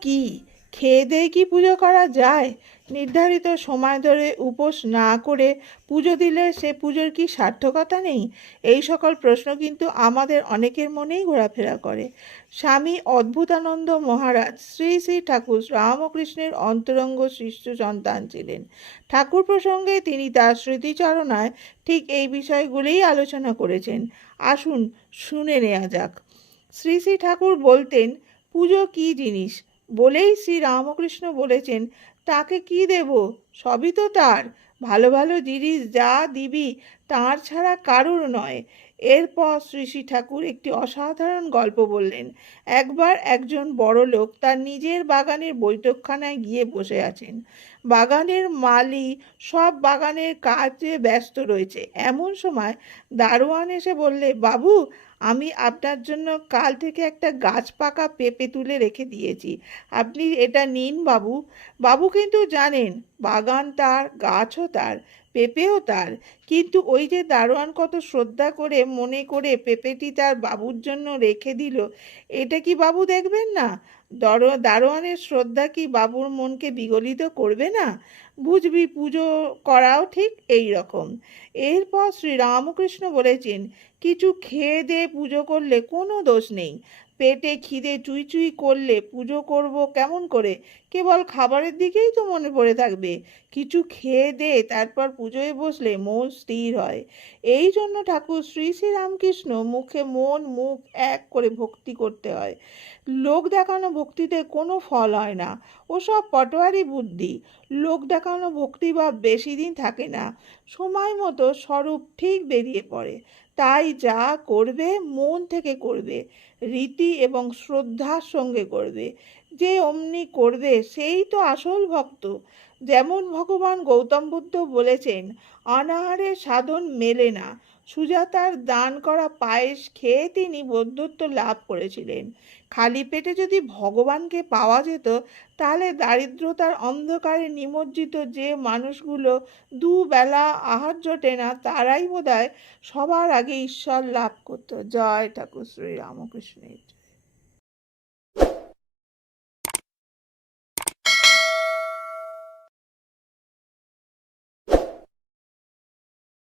কি? খেয়ে দিয়ে কি পুজো করা যায়? নির্ধারিত সময় ধরে উপোস না করে পুজো দিলে সে পুজোর কি সার্থকতা নেই? এই সকল প্রশ্ন কিন্তু আমাদের অনেকের মনেই ঘোরাফেরা করে। স্বামী অদ্ভুতানন্দ মহারাজ শ্রী শ্রী ঠাকুর রামকৃষ্ণের অন্তরঙ্গ শিষ্য সন্তান ছিলেন। ঠাকুর প্রসঙ্গে তিনি তার স্মৃতিচারণায় ঠিক এই বিষয়গুলিই আলোচনা করেছেন। আসুন শুনে নেওয়া যাক। শ্রী শ্রী ঠাকুর বলতেন, পুজো কী জিনিস? বলেই শ্রী রামকৃষ্ণ বলেছেন, তাকে কি দেব? সবই তো তার। ভালো ভালো জিনিস যা দিবি, তার ছাড়া কারুর নয়। এরপর শ্রী শ্রী ঠাকুর একটি অসাধারণ গল্প বললেন। একবার একজন বড় লোক তার নিজের বাগানের বৈঠকখানায় গিয়ে বসে আছেন। বাগানের মালি সব বাগানের কাজে ব্যস্ত রয়েছে। এমন সময় দারোয়ান এসে বললে, বাবু, আমি আপনার জন্য কাল থেকে একটা গাছ পাকা পেঁপে তুলে রেখে দিয়েছি। আপনি এটা নিন বাবু। বাবু কিন্তু জানেন, বাগান তার, গাছও তার। পেঁপেও তার। কিন্তু ওই যে দারোয়ান কত শ্রদ্ধা করে মনে করে পেঁপেটি তার বাবুর জন্য রেখে দিল, এটা কি বাবু দেখবেন না? দর, দারোয়ানের শ্রদ্ধা কি বাবুর মনকে বিগলিত করবে না? বুঝবি পুজো করাও ঠিক এই রকম। এরপর শ্রী রামকৃষ্ণ বলেছেন, কিছু খেয়ে দিয়ে পুজো করলে কোনো দোষ নেই। পেটে খিদে চুই চুই করলে পুজো করব কেমন করে? কেবল খাবারের দিকেই তো মনে পড়ে থাকবে। কিছু খেয়ে দে, তারপর পুজোয় বসলে মন স্থির হয়। এই জন্য ঠাকুর শ্রী শ্রী রামকৃষ্ণ মুখে মন মুখ এক করে ভক্তি করতে হয়। লোক দেখানো ভক্তিতে কোনো ফল হয় না। ওসব পটোয়ারি বুদ্ধি। লোক দেখানো ভক্তিভাব বেশি দিন থাকে না। সময় মতো স্বরূপ ঠিক বেরিয়ে পড়ে। তাই যা করবে মন থেকে করবে। রীতি এবং শ্রদ্ধার সঙ্গে করবে। যে অমনি করবে, সেই তো আসল ভক্ত। যেমন ভগবান গৌতম বুদ্ধ বলেছেন, অনাহারে সাধন মেলে না। সুজাতার দান করা পায়েস খেয়ে তিনি বৌদ্ধত্ব লাভ করেছিলেন। খালি পেটে যদি ভগবানকে পাওয়া যেত, তাহলে দারিদ্রতার অন্ধকারে নিমজ্জিত যে মানুষগুলো দুবেলা আহার জোটে না তারাই বোধহয় সবার আগে ঈশ্বর লাভ করতো। জয় ঠাকুর শ্রী conditioning.